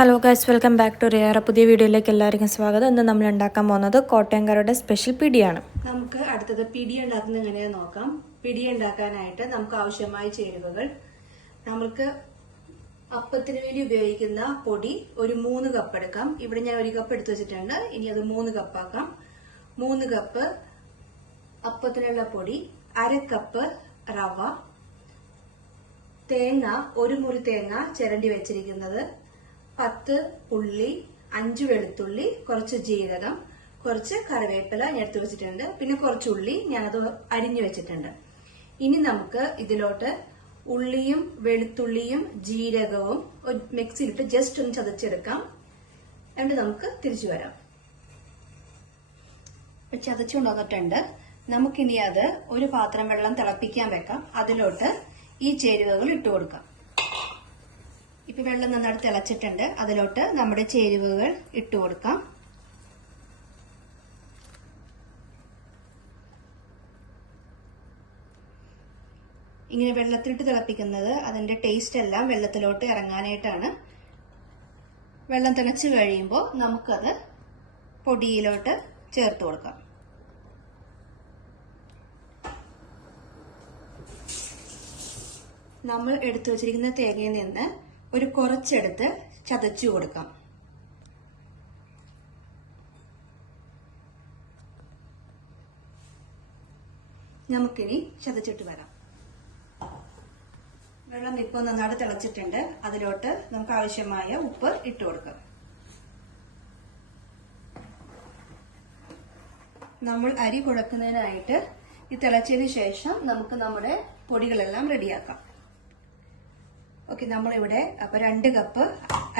Hello guys, welcome back to റിയാറ. പുതിയ വീഡിയോയിലേക്ക് എല്ലാവർക്കും സ്വാഗതം. ഇന്ന് നമ്മൾ ഉണ്ടാക്കാൻ പോകുന്നത് കോട്ടയംകാരുടെ സ്പെഷ്യൽ പിടിയാണ്. നമുക്ക് അടുത്തത് പിടി ഉണ്ടാക്കുന്നത് എങ്ങനെയാന്ന് നോക്കാം. പിടി ഉണ്ടാക്കാനായിട്ട് നമുക്ക് ആവശ്യമായ ചേരുവകൾ, നമുക്ക് അപ്പത്തിന് വേണ്ടി ഉപയോഗിക്കുന്ന പൊടി ഒരു 3 കപ്പ് എടുക്കാം. ഇവിടെ ഞാൻ 1 കപ്പ് എടുത്തു വെച്ചിട്ടുണ്ട്. ഇനി അത് 3 കപ്പാക്കാം. 3 കപ്പ് അപ്പത്തിനുള്ള പൊടി, 1/2 കപ്പ് റവ, തേങ്ങ, 1 മുറി തേങ്ങ ചിരണ്ടി വെച്ചിരിക്കുന്നത്, 10 ഉള്ളി, 5 വെളുത്തുള്ളി, കുറച്ച് ജീരകം, കുറച്ച് കറിവേപ്പില ഞാൻ എടുത്തു വെച്ചിട്ടുണ്ട്. പിന്നെ കുറച്ച് ഉള്ളി ഞാനത് അരിഞ്ഞു വെച്ചിട്ടുണ്ട്. ഇനി നമുക്ക് ഇതിലോട്ട് ഉള്ളിയും വെളുത്തുള്ളിയും ജീരകവും മിക്സിയിലിട്ട് ജസ്റ്റ് ഒന്ന് ചതച്ചെടുക്കാം. എന്നിട്ട് നമുക്ക് തിരിച്ചു വരാം. ചതച്ചുകൊണ്ട് വന്നിട്ടുണ്ട്. നമുക്കിനി അത് ഒരു പാത്രം വെള്ളം തിളപ്പിക്കാൻ വെക്കാം. അതിലോട്ട് ഈ ചേരുവകൾ ഇട്ട് കൊടുക്കാം. ഇപ്പൊ വെള്ളം നന്നായിട്ട് തിളച്ചിട്ടുണ്ട്. അതിലോട്ട് നമ്മുടെ ചേരുവകൾ ഇട്ട് കൊടുക്കാം. ഇങ്ങനെ വെള്ളത്തിലിട്ട് തിളപ്പിക്കുന്നത് അതിന്റെ ടേസ്റ്റ് എല്ലാം വെള്ളത്തിലോട്ട് ഇറങ്ങാനായിട്ടാണ്. വെള്ളം തിളച്ച് കഴിയുമ്പോൾ നമുക്കത് പൊടിയിലോട്ട് ചേർത്ത് കൊടുക്കാം. നമ്മൾ എടുത്തു വച്ചിരിക്കുന്ന തേങ്ങയിൽ നിന്ന് ഒരു കുറച്ചെടുത്ത് ചതച്ചു കൊടുക്കാം. നമുക്കിനി ചതച്ചിട്ട് വരാം. വെള്ളം ഇപ്പോൾ നന്നായിട്ട് തിളച്ചിട്ടുണ്ട്. അതിലോട്ട് നമുക്ക് ആവശ്യമായ ഉപ്പ് ഇട്ട് കൊടുക്കാം. നമ്മൾ അരി കുഴക്കുന്നതിനായിട്ട് ഈ തിളച്ചതിന് ശേഷം നമുക്ക് നമ്മുടെ പൊടികളെല്ലാം റെഡിയാക്കാം. ഓക്കെ, നമ്മളിവിടെ അപ്പൊ 2 കപ്പ്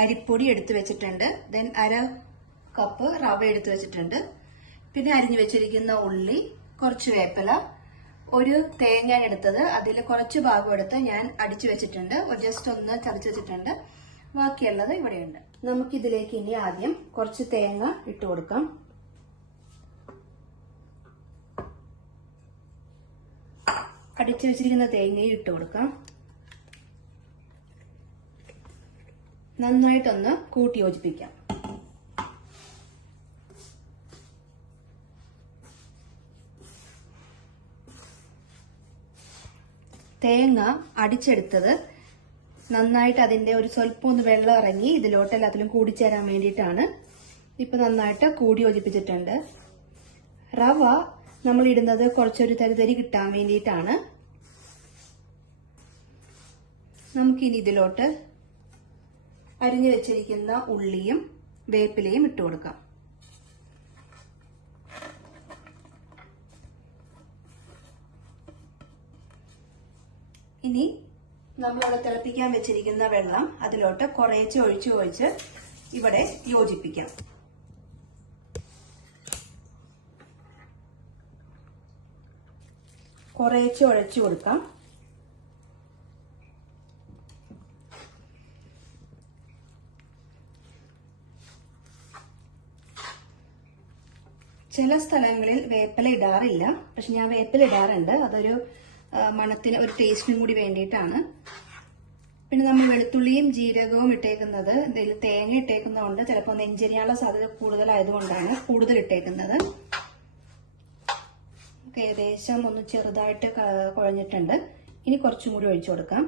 അരിപ്പൊടി എടുത്തു വെച്ചിട്ടുണ്ട്. ദെൻ 1/2 കപ്പ് റവ എടുത്തു വെച്ചിട്ടുണ്ട്. പിന്നെ അരിഞ്ഞു വെച്ചിരിക്കുന്ന ഉള്ളി, കുറച്ച് വേപ്പില, ഒരു തേങ്ങ എടുത്തത്, അതിൽ കുറച്ച് ഭാഗം എടുത്ത് ഞാൻ അടിച്ചു വെച്ചിട്ടുണ്ട്. ജസ്റ്റ് ഒന്ന് ചതച്ച് വെച്ചിട്ടുണ്ട്. ബാക്കിയുള്ളത് ഇവിടെയുണ്ട്. നമുക്കിതിലേക്ക് ഇനി ആദ്യം കുറച്ച് തേങ്ങ ഇട്ട് കൊടുക്കാം. അടിച്ചു വെച്ചിരിക്കുന്ന തേങ്ങയും ഇട്ട് കൊടുക്കാം. നന്നായിട്ടൊന്ന് കൂട്ടി യോജിപ്പിക്കാം. തേങ്ങ അടിച്ചെടുത്തത് നന്നായിട്ട് അതിന്റെ ഒരു സ്വല്പം ഒന്ന് വെള്ളം ഇറങ്ങി ഇതിലോട്ട് എല്ലാത്തിലും കൂടിച്ചേരാൻ വേണ്ടിയിട്ടാണ്. ഇപ്പൊ നന്നായിട്ട് കൂടി യോജിപ്പിച്ചിട്ടുണ്ട്. റവ നമ്മൾ ഇടുന്നത് കുറച്ചൊരു തരി കിട്ടാൻ വേണ്ടിയിട്ടാണ്. നമുക്കിനി ഇതിലോട്ട് അരിഞ്ഞു വെച്ചിരിക്കുന്ന ഉള്ളിയും വേപ്പിലയും ഇട്ട് കൊടുക്കാം. ഇനി നമ്മളവിടെ തിളപ്പിക്കാൻ വെച്ചിരിക്കുന്ന വെള്ളം അതിലോട്ട് കുറേശ്ശെ ഒഴിച്ച് ഇവിടെ യോജിപ്പിക്കാം. കുറേശ്ശെ ഒഴിച്ചു കൊടുക്കാം. ചില സ്ഥലങ്ങളിൽ വേപ്പില ഇടാറില്ല, പക്ഷെ ഞാൻ വേപ്പില ഇടാറുണ്ട്. അതൊരു മണത്തിന്, ഒരു ടേസ്റ്റിനും കൂടി വേണ്ടിയിട്ടാണ്. പിന്നെ നമ്മൾ വെളുത്തുള്ളിയും ജീരകവും ഇട്ടേക്കുന്നത്, ഇതിൽ തേങ്ങ ഇട്ടേക്കുന്നതുകൊണ്ട് ചിലപ്പോൾ നെഞ്ചരിയാനുള്ള സാധ്യത കൂടുതലായതുകൊണ്ടാണ് കൂടുതൽ ഇട്ടേക്കുന്നത്. ഏകദേശം ഒന്ന് ചെറുതായിട്ട് കുഴഞ്ഞിട്ടുണ്ട്. ഇനി കുറച്ചും കൂടി ഒഴിച്ചു കൊടുക്കാം.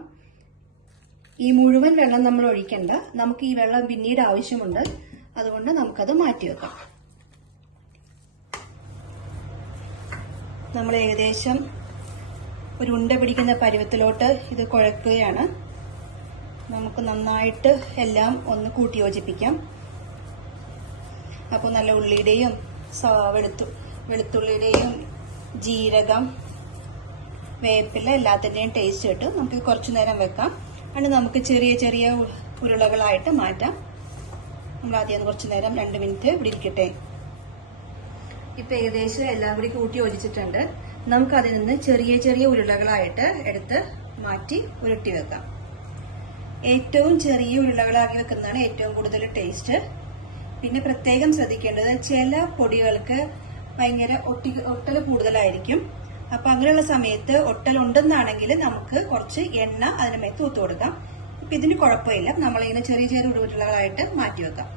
ഈ മുഴുവൻ വെള്ളം നമ്മൾ ഒഴിക്കണ്ട. നമുക്ക് ഈ വെള്ളം പിന്നീട് ആവശ്യമുണ്ട്. അതുകൊണ്ട് നമുക്കത് മാറ്റി വെക്കാം. നമ്മൾ ഏകദേശം ഒരു ഉണ്ട പിടിക്കുന്ന പരുവത്തിലോട്ട് ഇത് കുഴക്കുകയാണ്. നമുക്ക് നന്നായിട്ട് എല്ലാം ഒന്ന് കൂട്ടി യോജിപ്പിക്കാം. അപ്പോൾ നല്ല ഉള്ളിയുടെയും വെളുത്തുള്ളിയുടെയും ജീരകം, വേപ്പില എല്ലാത്തിൻ്റെയും ടേസ്റ്റ് കിട്ടും. നമുക്ക് കുറച്ചു നേരം വെക്കാം. എന്നിട്ട് നമുക്ക് ചെറിയ ചെറിയ ഉരുളകളായിട്ട് മാറ്റാം. നമ്മൾ ആദ്യം കുറച്ചു നേരം 2 മിനിറ്റ് ഇവിടെ ഇരിക്കട്ടെ. ഇപ്പൊ ഏകദേശം എല്ലാം കൂടി കൂട്ടി യോജിച്ചിട്ടുണ്ട്. നമുക്ക് അതിൽ നിന്ന് ചെറിയ ചെറിയ ഉരുളകളായിട്ട് എടുത്ത് മാറ്റി ഉരുട്ടി വെക്കാം. ഏറ്റവും ചെറിയ ഉരുളകളാക്കി വെക്കുന്നതാണ് ഏറ്റവും കൂടുതൽ ടേസ്റ്റ്. പിന്നെ പ്രത്യേകം ശ്രദ്ധിക്കേണ്ടത്, ചില പൊടികൾക്ക് ഭയങ്കര ഒട്ടൽ കൂടുതലായിരിക്കും. അപ്പൊ അങ്ങനെയുള്ള സമയത്ത് ഒട്ടൽ ഉണ്ടെന്നാണെങ്കിൽ നമുക്ക് കുറച്ച് എണ്ണ അതിന് മേത്ത് തൂത്ത് കൊടുക്കാം. അപ്പൊ ഇതിന് കുഴപ്പമില്ല. നമ്മളിങ്ങനെ ചെറിയ ചെറിയ ഉരുളകളായിട്ട് മാറ്റി വെക്കാം.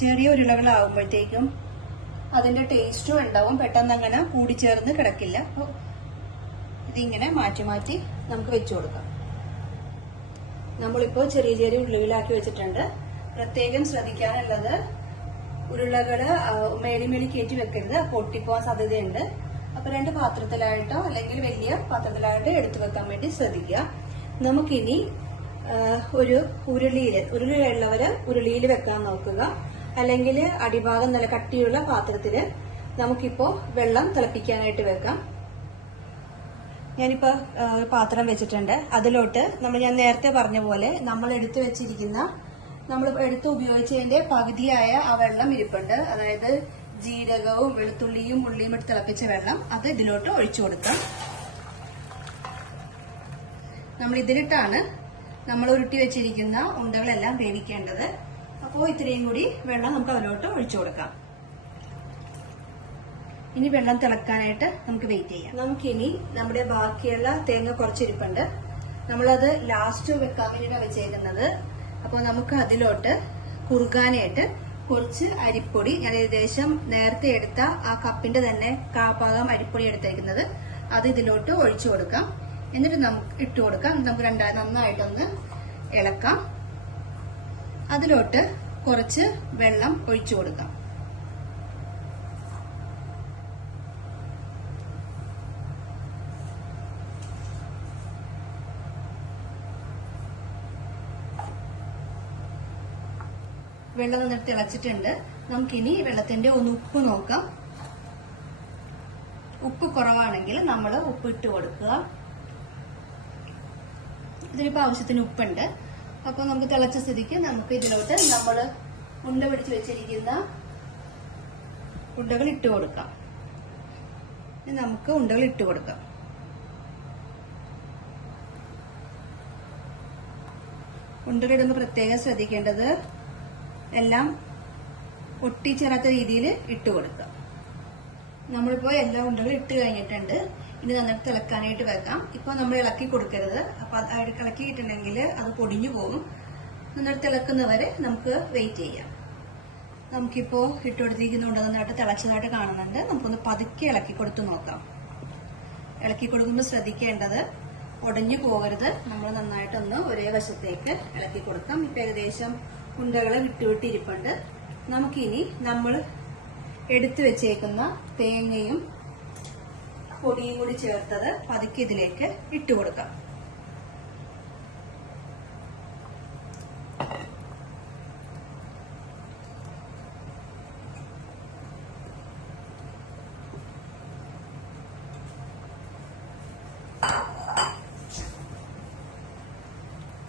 ചെറിയ ഉരുളകളാവുമ്പോഴത്തേക്കും അതിന്റെ ടേസ്റ്റും ഉണ്ടാവും, പെട്ടെന്ന് അങ്ങനെ കൂടിച്ചേർന്ന് കിടക്കില്ല. അപ്പോൾ ഇതിങ്ങനെ മാറ്റി മാറ്റി നമുക്ക് വെച്ചു കൊടുക്കാം. നമ്മളിപ്പോ ചെറിയ ചെറിയ ഉരുളകളാക്കി വെച്ചിട്ടുണ്ട്. പ്രത്യേകം ശ്രദ്ധിക്കാനുള്ളത് ഉരുളകള് മേളി മേളി കയറ്റി വെക്കരുത്, പൊട്ടിപ്പോവാൻ സാധ്യതയുണ്ട്. അപ്പൊ 2 പാത്രത്തിലായിട്ടോ അല്ലെങ്കിൽ വലിയ പാത്രത്തിലായിട്ടോ എടുത്തു വെക്കാൻ വേണ്ടി ശ്രദ്ധിക്കുക. നമുക്കിനി ഒരു ഉരുളിയുള്ളവര് ഉരുളിയിൽ വെക്കാൻ നോക്കുക. അല്ലെങ്കിൽ അടിഭാഗം നല്ല കട്ടിയുള്ള പാത്രത്തില് നമുക്കിപ്പോ വെള്ളം തിളപ്പിക്കാനായിട്ട് വെക്കാം. ഞാനിപ്പോ പാത്രം വെച്ചിട്ടുണ്ട്. അതിലോട്ട് ഞാൻ നേരത്തെ പറഞ്ഞ പോലെ നമ്മൾ എടുത്ത് ഉപയോഗിച്ചതിന്റെ പകുതിയായ ആ വെള്ളം ഇരിപ്പുണ്ട്. അതായത് ജീരകവും വെളുത്തുള്ളിയും ഉള്ളിയും ഇട്ട് തിളപ്പിച്ച വെള്ളം, അത് ഇതിലോട്ട് ഒഴിച്ചു കൊടുക്കാം. നമ്മൾ ഇതിലിട്ടാണ് നമ്മൾ ഉരുട്ടി വെച്ചിരിക്കുന്ന ഉണ്ടകളെല്ലാം വേവിക്കേണ്ടത്. അപ്പോൾ ഇത്രയും കൂടി വെള്ളം നമുക്ക് അതിലോട്ട് ഒഴിച്ചു കൊടുക്കാം. ഇനി വെള്ളം തിളക്കാനായിട്ട് നമുക്ക് വെയിറ്റ് ചെയ്യാം. നമുക്കിനി നമ്മുടെ ബാക്കിയുള്ള തേങ്ങ കുറച്ചിരിപ്പുണ്ട്. നമ്മളത് ലാസ്റ്റ് വെക്കാൻ വേണ്ടിയിട്ടാണ് വെച്ചേക്കുന്നത്. അപ്പോൾ നമുക്ക് അതിലോട്ട് കുറുകാനായിട്ട് കുറച്ച് അരിപ്പൊടി, ഞാൻ ഏകദേശം നേരത്തെ എടുത്ത ആ കപ്പിന്റെ തന്നെ കാപ്പാകം അരിപ്പൊടി എടുത്തേക്കുന്നത്, അത് ഇതിലോട്ട് ഒഴിച്ചു കൊടുക്കാം. എന്നിട്ട് നമുക്ക് ഇട്ട് കൊടുക്കാം. നമുക്ക് നന്നായിട്ടൊന്ന് ഇളക്കാം. അതിലോട്ട് കുറച്ച് വെള്ളം ഒഴിച്ചു കൊടുക്കാം. വെള്ളം നന്നായിട്ട് തിളച്ചിട്ടുണ്ട്. നമുക്കിനി വെള്ളത്തിന്റെ ഒന്ന് ഉപ്പ് നോക്കാം. ഉപ്പ് കുറവാണെങ്കിൽ നമ്മൾ ഉപ്പ് ഇട്ട് കൊടുക്കുക. ഇതിനിപ്പോ ആവശ്യത്തിന് ഉപ്പുണ്ട്. അപ്പൊ നമുക്ക് തിളച്ച സ്ഥിതിക്ക് നമുക്ക് ഇതിലോട്ട് നമ്മൾ ഉണ്ട പിടിച്ച് വെച്ചിരിക്കുന്ന ഉണ്ടകൾ ഇട്ട് കൊടുക്കാം. നമുക്ക് ഉണ്ടകൾ ഇട്ട് കൊടുക്കാം. ഉണ്ടകളിടുമ്പോൾ പ്രത്യേകം ശ്രദ്ധിക്കേണ്ടത് എല്ലാം ഒട്ടിച്ചേരാത്ത രീതിയിൽ ഇട്ട് കൊടുക്കാം. നമ്മളിപ്പോ എല്ലാ ഉണ്ടകളും ഇട്ട് കഴിഞ്ഞിട്ടുണ്ട്. ഇനി നന്നായിട്ട് തിളക്കാനായിട്ട് വെക്കാം. ഇപ്പൊ നമ്മൾ ഇളക്കി കൊടുക്കരുത്. അപ്പൊ ഇളക്കിയിട്ടുണ്ടെങ്കിൽ അത് പൊടിഞ്ഞു പോകും. നന്നായിട്ട് തിളക്കുന്നവരെ നമുക്ക് വെയിറ്റ് ചെയ്യാം. നമുക്കിപ്പോ ഇട്ടുകൊടുത്തിരിക്കുന്നുണ്ട്, നന്നായിട്ട് തിളച്ചതായിട്ട് കാണുന്നുണ്ട്. നമുക്കൊന്ന് പതുക്കെ ഇളക്കി കൊടുത്ത് നോക്കാം. ഇളക്കി കൊടുക്കുമ്പോൾ ശ്രദ്ധിക്കേണ്ടത് ഉടഞ്ഞു പോകരുത്. നമ്മൾ നന്നായിട്ടൊന്ന് ഒരേ വശത്തേക്ക് ഇളക്കി കൊടുക്കാം. ഇപ്പൊ ഏകദേശം ഉണ്ടകളെ വിട്ടുവിട്ടിരിപ്പുണ്ട്. നമുക്കിനി നമ്മൾ എടുത്തു വെച്ചേക്കുന്ന തേങ്ങയും പൊടിയും കൂടി ചേർത്തത് പതുക്കെ ഇതിലേക്ക് ഇട്ട് കൊടുക്കാം.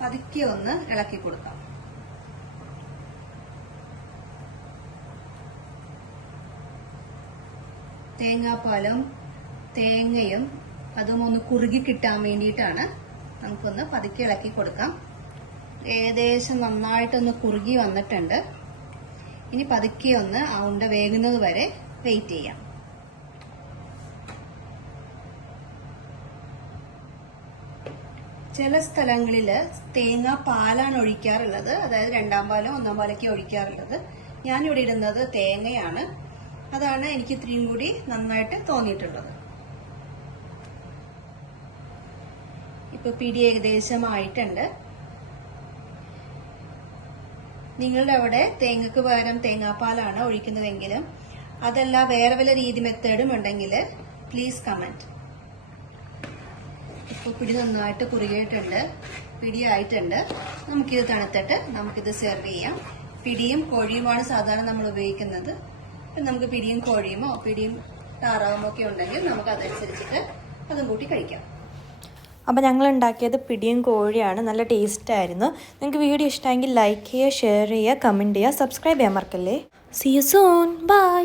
പതുക്കെ ഒന്ന് ഇളക്കി കൊടുക്കാം. തേങ്ങാപ്പാലും തേങ്ങയും അതും ഒന്ന് കുറുകി കിട്ടാൻ വേണ്ടിയിട്ടാണ്. നമുക്കൊന്ന് പതുക്കെ ഇളക്കി കൊടുക്കാം. ഏകദേശം നന്നായിട്ടൊന്ന് കുറുകി വന്നിട്ടുണ്ട്. ഇനി പതുക്കെ ഒന്ന് ആ ഉണ്ട വേകുന്നത് വരെ വെയിറ്റ് ചെയ്യാം. ചില സ്ഥലങ്ങളില് തേങ്ങാപ്പാലാണ് ഒഴിക്കാറുള്ളത്. അതായത് 2ാം പാലോ 1ാം പാലൊക്കെ ഒഴിക്കാറുള്ളത്. ഞാനിവിടെ ഇടുന്നത് തേങ്ങയാണ്. അതാണ് എനിക്ക് ഇത്രയും കൂടി നന്നായിട്ട് തോന്നിയിട്ടുള്ളത്. ഇപ്പൊ പിടി ഏകദേശമായിട്ടുണ്ട്. നിങ്ങളുടെ അവിടെ തേങ്ങക്ക് പകരം തേങ്ങാപ്പാലാണ് ഒഴിക്കുന്നതെങ്കിലും അതല്ല വേറെ വല്ല മെത്തേഡും ഉണ്ടെങ്കിൽ പ്ലീസ് കമന്റ്. ഇപ്പൊ പിടി നന്നായിട്ട് കുറുകിയിട്ടുണ്ട്, പിടിയായിട്ടുണ്ട്. നമുക്കിത് തണുത്തിട്ട് നമുക്കിത് സെർവ് ചെയ്യാം. പിടിയും കോഴിയുമാണ് സാധാരണ നമ്മൾ ഉപയോഗിക്കുന്നത്. നമുക്ക് പിടിയും കോഴിയുമോ പിടിയും താറാവുമോ ഒക്കെ ഉണ്ടെങ്കിൽ നമുക്ക് അതനുസരിച്ചിട്ട് അതും കൂട്ടി കഴിക്കാം. അപ്പോൾ ഞങ്ങൾ ഉണ്ടാക്കിയത് പിടിയും കോഴിയാണ്. നല്ല ടേസ്റ്റായിരുന്നു. നിങ്ങൾക്ക് വീഡിയോ ഇഷ്ടമെങ്കിൽ ലൈക്ക് ചെയ്യുക, ഷെയർ ചെയ്യുക, കമൻറ്റ് ചെയ്യുക, സബ്സ്ക്രൈബ് ചെയ്യാൻ മറക്കല്ലേ. See you soon. ബൈ.